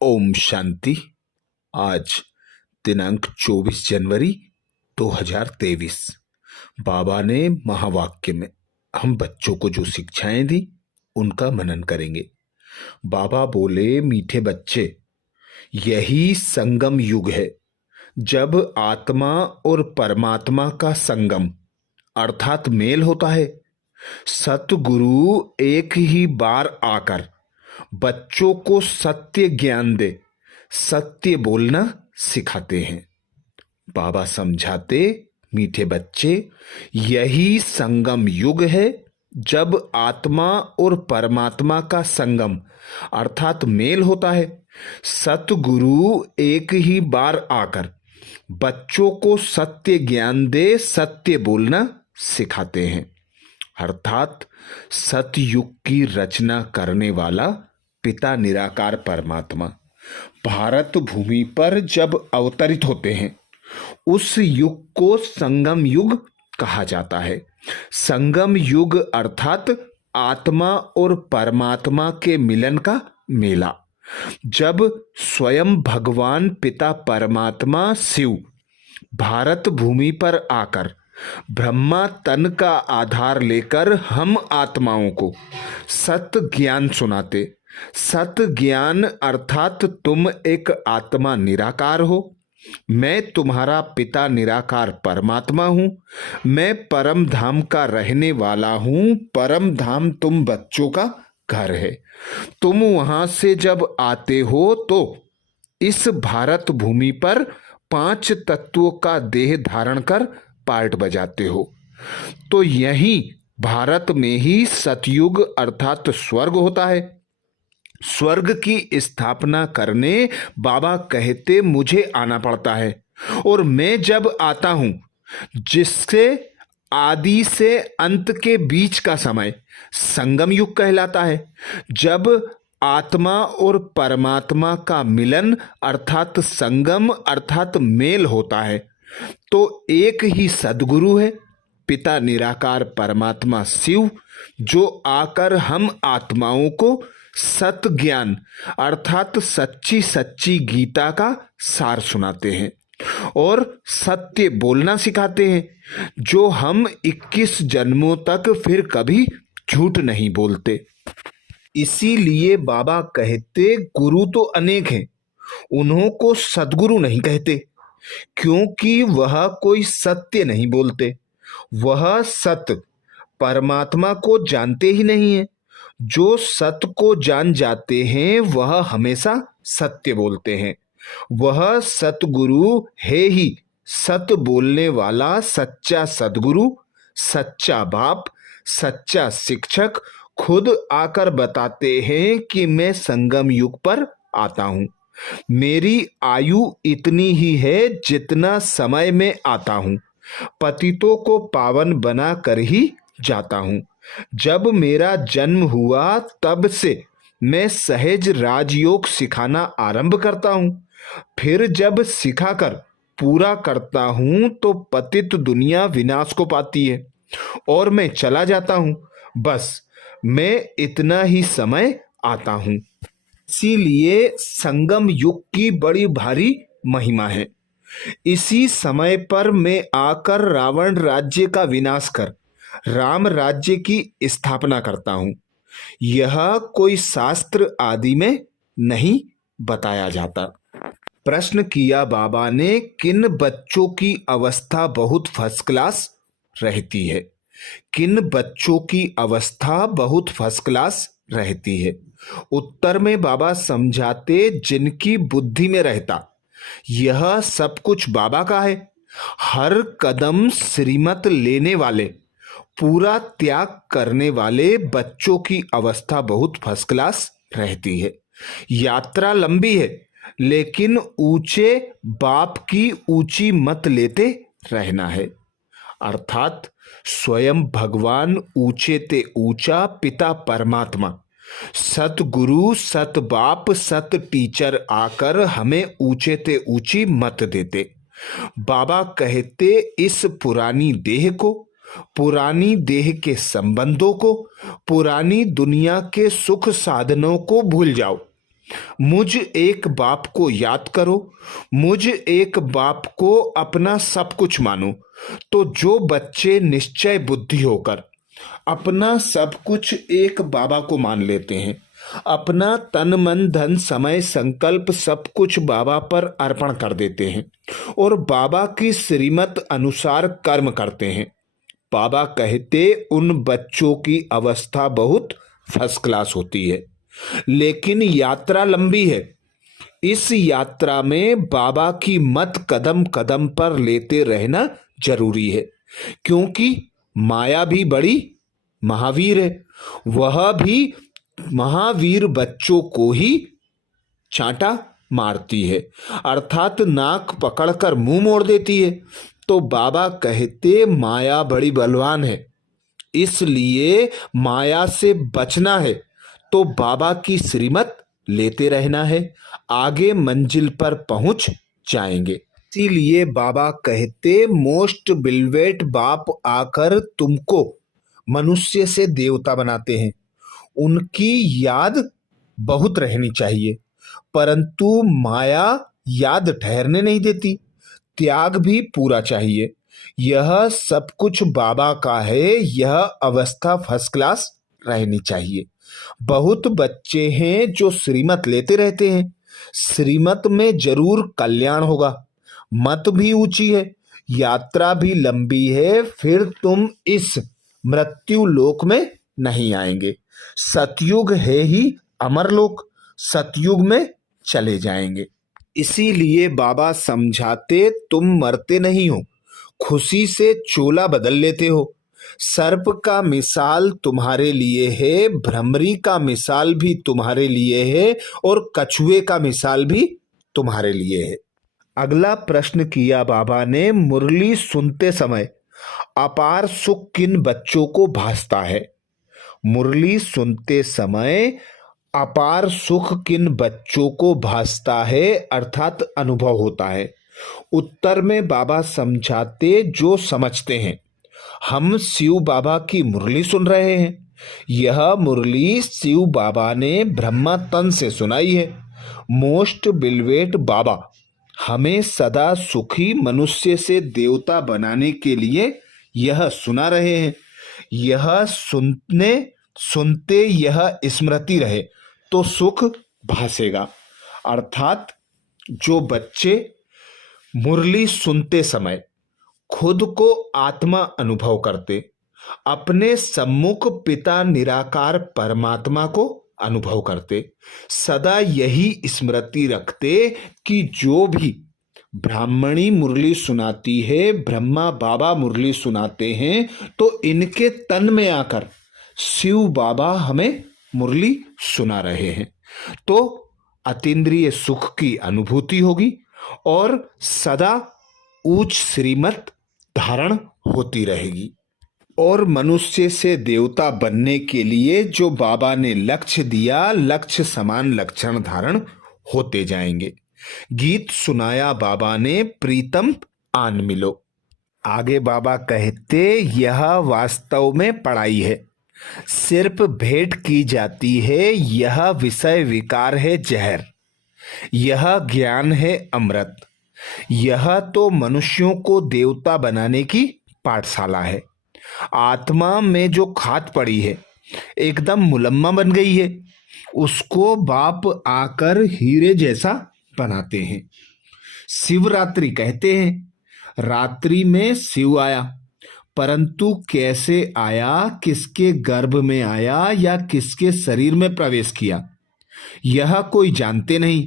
ओम शांति। आज दिनांक 24 जनवरी 2023। बाबा ने महावाक्य में हम बच्चों को जो शिक्षाएं दी उनका मनन करेंगे। बाबा बोले, मीठे बच्चे, यही संगम युग है जब आत्मा और परमात्मा का संगम अर्थात मेल होता है। सतगुरु एक ही बार आकर बच्चों को सत्य ज्ञान दे सत्य बोलना सिखाते हैं। बाबा समझाते, मीठे बच्चे, यही संगम युग है जब आत्मा और परमात्मा का संगम अर्थात मेल होता है। सतगुरु एक ही बार आकर बच्चों को सत्य ज्ञान दे सत्य बोलना सिखाते हैं। अर्थात सतयुग की रचना करने वाला पिता निराकार परमात्मा भारत भूमि पर जब अवतरित होते हैं उस युग को संगम युग कहा जाता है। संगम युग अर्थात आत्मा और परमात्मा के मिलन का मेला। जब स्वयं भगवान पिता परमात्मा शिव भारत भूमि पर आकर ब्रह्मा तन का आधार लेकर हम आत्माओं को सत ज्ञान सुनाते। सत ज्ञान अर्थात तुम एक आत्मा निराकार हो, मैं तुम्हारा पिता निराकार परमात्मा हूं, मैं परम धाम का रहने वाला हूं। परम धाम तुम बच्चों का घर है। तुम वहां से जब आते हो तो इस भारत भूमि पर 5 तत्वों का देह धारण कर पार्ट बजाते हो। तो यही भारत में ही सतयुग अर्थात स्वर्ग होता है। स्वर्ग की स्थापना करने बाबा कहते मुझे आना पड़ता है, और मैं जब आता हूं जिससे आदि से अंत के बीच का समय संगम युग कहलाता है। जब आत्मा और परमात्मा का मिलन अर्थात संगम अर्थात मेल होता है तो एक ही सद्गुरु है, पिता निराकार परमात्मा शिव, जो आकर हम आत्माओं को सत ज्ञान अर्थात सच्ची सच्ची गीता का सार सुनाते हैं और सत्य बोलना सिखाते हैं, जो हम 21 जन्मों तक फिर कभी झूठ नहीं बोलते। इसीलिए बाबा कहते गुरु तो अनेक हैं, उन्हों को सद्गुरु नहीं कहते, क्योंकि वह कोई सत्य नहीं बोलते। वह सत्य परमात्मा को जानते ही नहीं है। जो सत्य को जान जाते हैं वह हमेशा सत्य बोलते हैं। वह सतगुरु है ही सत्य बोलने वाला सच्चा सदगुरु, सच्चा बाप, सच्चा शिक्षक। खुद आकर बताते हैं कि मैं संगम युग पर आता हूं। मेरी आयु इतनी ही है जितना समय में आता हूं। पतितों को पावन बना कर ही जाता हूं। जब मेरा जन्म हुआ तब से मैं सहज राजयोग सिखाना आरंभ करता हूं। फिर जब सिखाकर पूरा करता हूं तो पतित दुनिया विनाश को पाती है और मैं चला जाता हूं। बस मैं इतना ही समय आता हूं। इसीलिए संगम युग की बड़ी भारी महिमा है। इसी समय पर मैं आकर रावण राज्य का विनाश कर राम राज्य की स्थापना करता हूं। यह कोई शास्त्र आदि में नहीं बताया जाता। प्रश्न किया बाबा ने, किन बच्चों की अवस्था बहुत फर्स्ट क्लास रहती है? किन बच्चों की अवस्था बहुत फर्स्ट क्लास रहती है? उत्तर में बाबा समझाते, जिनकी बुद्धि में रहता यह सब कुछ बाबा का है। हर कदम श्रीमत लेने वाले, पूरा त्याग करने वाले बच्चों की अवस्था बहुत फर्स्ट क्लास रहती है। यात्रा लंबी है, लेकिन ऊंचे बाप की ऊंची मत लेते रहना है। अर्थात स्वयं भगवान ऊंचे ते ऊंचा पिता परमात्मा सतगुरु सत बाप सत टीचर आकर हमें ऊंचे ते ऊंची मत देते। बाबा कहते, इस पुरानी देह को, पुरानी देह के संबंधों को, पुरानी दुनिया के सुख साधनों को भूल जाओ। मुझ एक बाप को याद करो, मुझ एक बाप को अपना सब कुछ मानो। तो जो बच्चे निश्चय बुद्धि होकर अपना सब कुछ एक बाबा को मान लेते हैं, अपना तन मन धन समय संकल्प सब कुछ बाबा पर अर्पण कर देते हैं और बाबा की श्रीमत अनुसार कर्म करते हैं, बाबा कहते उन बच्चों की अवस्था बहुत फर्स्ट क्लास होती है। लेकिन यात्रा लंबी है। इस यात्रा में बाबा की मत कदम कदम पर लेते रहना जरूरी है, क्योंकि माया भी बड़ी महावीर है। वह भी महावीर बच्चों को ही चांटा मारती है, अर्थात नाक पकड़कर मुंह मोड़ देती है। तो बाबा कहते माया बड़ी बलवान है, इसलिए माया से बचना है तो बाबा की श्रीमत लेते रहना है, आगे मंजिल पर पहुंच जाएंगे। इसीलिए बाबा कहते मोस्ट बिलवेट बाप आकर तुमको मनुष्य से देवता बनाते हैं। उनकी याद बहुत रहनी चाहिए, परंतु माया याद ठहरने नहीं देती। त्याग भी पूरा चाहिए। यह सब कुछ बाबा का है, यह अवस्था फर्स्ट क्लास रहनी चाहिए। बहुत बच्चे हैं जो श्रीमत लेते रहते हैं, श्रीमत में जरूर कल्याण होगा। मत भी ऊंची है, यात्रा भी लंबी है, फिर तुम इस मृत्यु लोक में नहीं आएंगे। सतयुग है ही अमर लोक, सतयुग में चले जाएंगे। इसीलिए बाबा समझाते तुम मरते नहीं हो, खुशी से चोला बदल लेते हो। सर्प का मिसाल तुम्हारे लिए है, भ्रमरी का मिसाल भी तुम्हारे लिए है और कछुए का मिसाल भी तुम्हारे लिए है। अगला प्रश्न किया बाबा ने, मुरली सुनते समय अपार सुख किन बच्चों को भासता है? मुरली सुनते समय अपार सुख किन बच्चों को भासता है, अर्थात अनुभव होता है? उत्तर में बाबा समझाते जो समझते हैं। हम शिव बाबा की मुरली सुन रहे हैं। यह मुरली शिव बाबा ने ब्रह्मा तन से सुनाई है। मोस्ट बिलवेट बाबा हमें सदा सुखी मनुष्य से देवता बनाने के लिए यह सुना रहे हैं। यह सुनते यह स्मृति रहे तो सुख भासेगा। अर्थात जो बच्चे मुरली सुनते समय खुद को आत्मा अनुभव करते, अपने सम्मुख पिता निराकार परमात्मा को अनुभव करते, सदा यही स्मृति रखते कि जो भी ब्राह्मणी मुरली सुनाती है, ब्रह्मा बाबा मुरली सुनाते हैं, तो इनके तन में आकर शिव बाबा हमें मुरली सुना रहे हैं। तो अतीन्द्रिय सुख की अनुभूति होगी और सदा उच्च श्रीमत धारण होती रहेगी। और मनुष्य से देवता बनने के लिए जो बाबा ने लक्ष्य दिया, लक्ष्य समान लक्षण धारण होते जाएंगे। गीत सुनाया बाबा ने, प्रीतम आन मिलो। आगे बाबा कहते यह वास्तव में पढ़ाई है, सिर्फ भेंट की जाती है। यह विषय विकार है जहर, यह ज्ञान है अमृत। यह तो मनुष्यों को देवता बनाने की पाठशाला है। आत्मा में जो खाद पड़ी है, एकदम मुलम्मा बन गई है, उसको बाप आकर हीरे जैसा बनाते हैं। शिवरात्रि कहते हैं, रात्रि में शिव आया, परंतु कैसे आया, किसके गर्भ में आया या किसके शरीर में प्रवेश किया, यह कोई जानते नहीं।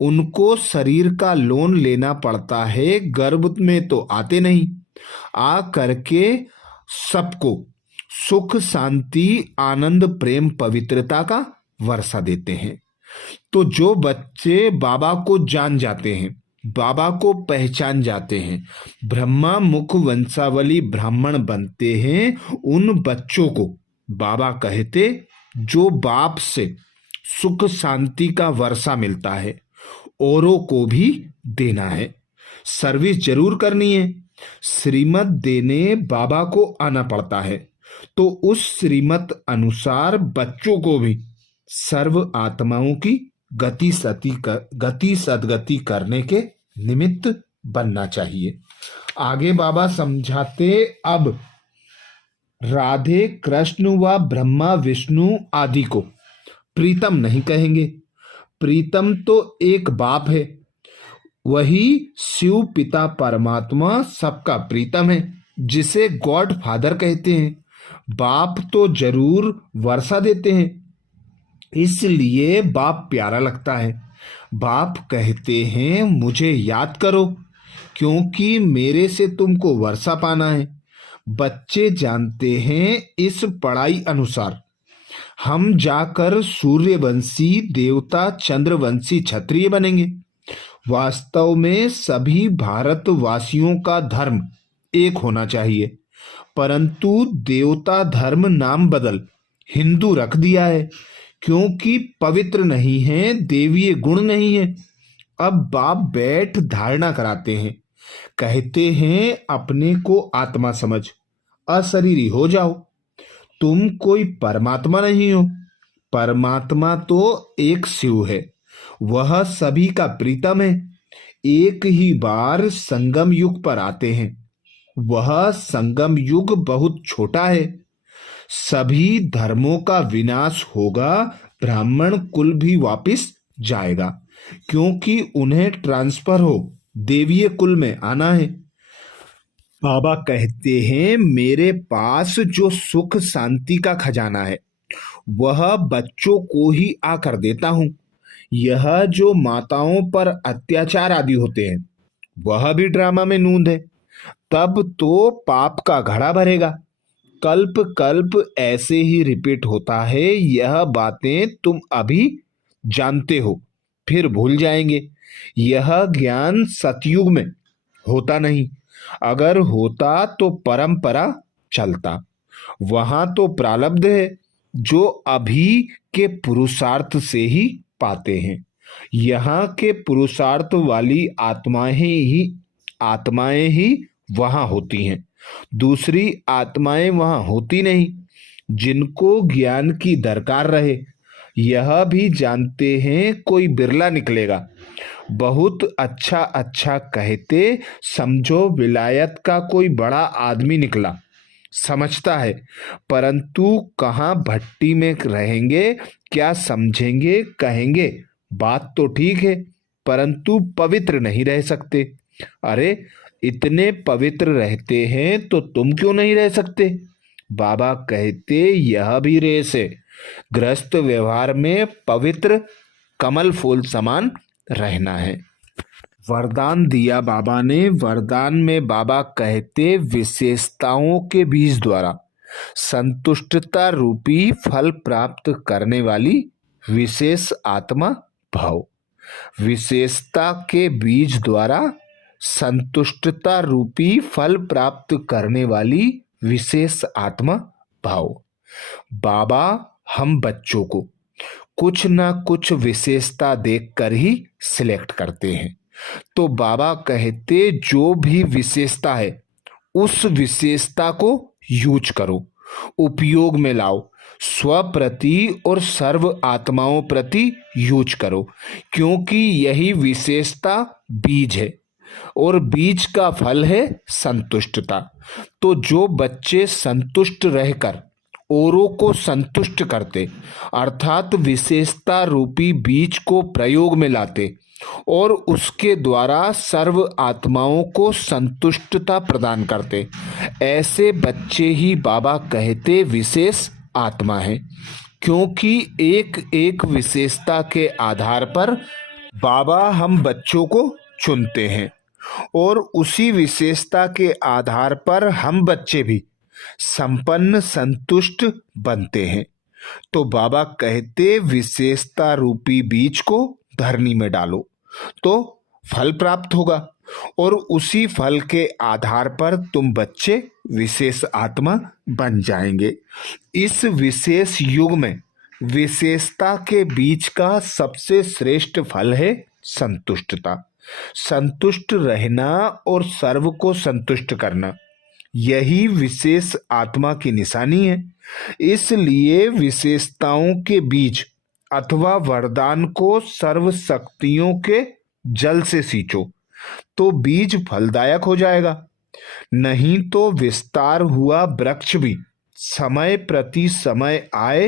उनको शरीर का लोन लेना पड़ता है, गर्भ में तो आते नहीं। आ करके सबको सुख शांति आनंद प्रेम पवित्रता का वर्षा देते हैं। तो जो बच्चे बाबा को जान जाते हैं, बाबा को पहचान जाते हैं, ब्रह्मा मुख वंशावली ब्राह्मण बनते हैं, उन बच्चों को बाबा कहते जो बाप से सुख शांति का वर्षा मिलता है, औरों को भी देना है। सर्विस जरूर करनी है। श्रीमत देने बाबा को आना पड़ता है, तो उस श्रीमत अनुसार बच्चों को भी सर्व आत्माओं की गति सदगति करने के निमित्त बनना चाहिए। आगे बाबा समझाते, अब राधे कृष्ण व ब्रह्मा विष्णु आदि को प्रीतम नहीं कहेंगे। प्रीतम तो एक बाप है, वही शिव पिता परमात्मा सबका प्रीतम है, जिसे गॉड फादर कहते हैं। बाप तो जरूर वर्षा देते हैं, इसलिए बाप प्यारा लगता है। बाप कहते हैं मुझे याद करो, क्योंकि मेरे से तुमको वर्षा पाना है। बच्चे जानते हैं इस पढ़ाई अनुसार हम जाकर सूर्यवंशी देवता, चंद्रवंशी क्षत्रिय बनेंगे। वास्तव में सभी भारतवासियों का धर्म एक होना चाहिए, परंतु देवता धर्म नाम बदल हिंदू रख दिया है, क्योंकि पवित्र नहीं है, देवीय गुण नहीं है। अब बाप बैठ धारणा कराते हैं, कहते हैं अपने को आत्मा समझ, अशरीरी हो जाओ। तुम कोई परमात्मा नहीं हो, परमात्मा तो एक शिव है, वह सभी का प्रीतम है। एक ही बार संगम युग पर आते हैं, वह संगम युग बहुत छोटा है। सभी धर्मों का विनाश होगा, ब्राह्मण कुल भी वापिस जाएगा, क्योंकि उन्हें ट्रांसफर हो देवीय कुल में आना है। बाबा कहते हैं मेरे पास जो सुख शांति का खजाना है वह बच्चों को ही आकर देता हूं। यह जो माताओं पर अत्याचार आदि होते हैं वह भी ड्रामा में नूंद है। तब तो पाप का घड़ा भरेगा। कल्प कल्प ऐसे ही रिपीट होता है। यह बातें तुम अभी जानते हो, फिर भूल जाएंगे। यह ज्ञान सतयुग में होता नहीं, अगर होता तो परंपरा चलता। वहां तो प्रारब्ध है जो अभी के पुरुषार्थ से ही पाते हैं। यहाँ के पुरुषार्थ वाली आत्माएं ही वहां होती हैं, दूसरी आत्माएं वहां होती नहीं। जिनको ज्ञान की दरकार रहे यह भी जानते हैं कोई बिरला निकलेगा। बहुत अच्छा अच्छा कहते समझो विलायत का कोई बड़ा आदमी निकला, समझता है, परंतु कहाँ भट्टी में रहेंगे, क्या समझेंगे, कहेंगे बात तो ठीक है, परंतु पवित्र नहीं रह सकते। अरे इतने पवित्र रहते हैं तो तुम क्यों नहीं रह सकते? बाबा कहते यह भी रेस है, गृहस्थ व्यवहार में पवित्र कमल फूल समान रहना है। वरदान दिया बाबा ने। वरदान में बाबा कहते विशेषताओं के बीज द्वारा संतुष्टता रूपी फल प्राप्त करने वाली विशेष आत्मा भाव। विशेषता के बीज द्वारा संतुष्टता रूपी फल प्राप्त करने वाली विशेष आत्मा भाव। बाबा हम बच्चों को कुछ ना कुछ विशेषता देखकर ही सिलेक्ट करते हैं। तो बाबा कहते जो भी विशेषता है उस विशेषता को यूज करो, उपयोग में लाओ, स्वप्रति और सर्व आत्माओं प्रति यूज करो, क्योंकि यही विशेषता बीज है और बीज का फल है संतुष्टता। तो जो बच्चे संतुष्ट रहकर औरों को संतुष्ट करते, अर्थात विशेषता रूपी बीज को प्रयोग में लाते और उसके द्वारा सर्व आत्माओं को संतुष्टता प्रदान करते, ऐसे बच्चे ही बाबा कहते विशेष आत्मा है। क्योंकि एक एक विशेषता के आधार पर बाबा हम बच्चों को चुनते हैं और उसी विशेषता के आधार पर हम बच्चे भी संपन्न संतुष्ट बनते हैं। तो बाबा कहते विशेषता रूपी बीज को धरनी में डालो तो फल प्राप्त होगा और उसी फल के आधार पर तुम बच्चे विशेष आत्मा बन जाएंगे। इस विशेष युग में विशेषता के बीज का सबसे श्रेष्ठ फल है संतुष्टता। संतुष्ट रहना और सर्व को संतुष्ट करना, यही विशेष आत्मा की निशानी है। इसलिए विशेषताओं के बीज अथवा वरदान को सर्व शक्तियों के जल से सींचो तो बीज फलदायक हो जाएगा। नहीं तो विस्तार हुआ वृक्ष भी समय प्रति समय आए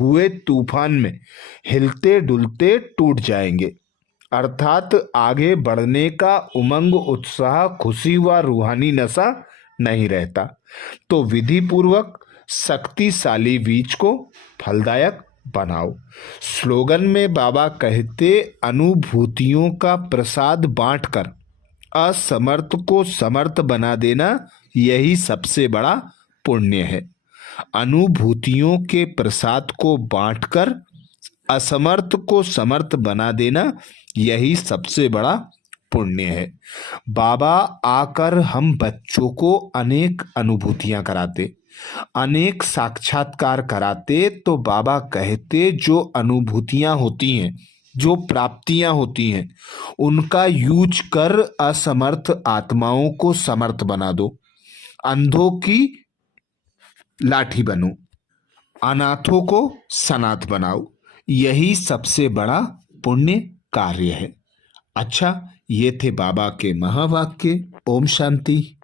हुए तूफान में हिलते डुलते टूट जाएंगे। अर्थात आगे बढ़ने का उमंग, उत्साह, खुशी व रूहानी नशा नहीं रहता। तो विधि पूर्वक शक्तिशाली बीज को फलदायक बनाओ। स्लोगन में बाबा कहते, अनुभूतियों का प्रसाद बांटकर असमर्थ को समर्थ बना देना यही सबसे बड़ा पुण्य है। अनुभूतियों के प्रसाद को बांटकर असमर्थ को समर्थ बना देना यही सबसे बड़ा पुण्य है। बाबा आकर हम बच्चों को अनेक अनुभूतियां कराते, अनेक साक्षात्कार कराते। तो बाबा कहते, जो अनुभूतियां होती हैं, जो प्राप्तियां होती हैं, उनका यूज कर असमर्थ आत्माओं को समर्थ बना दो। अंधों की लाठी बनो, अनाथों को सनाथ बनाओ। यही सबसे बड़ा पुण्य कार्य है। अच्छा, ये थे बाबा के महावाक्य। ओम शांति।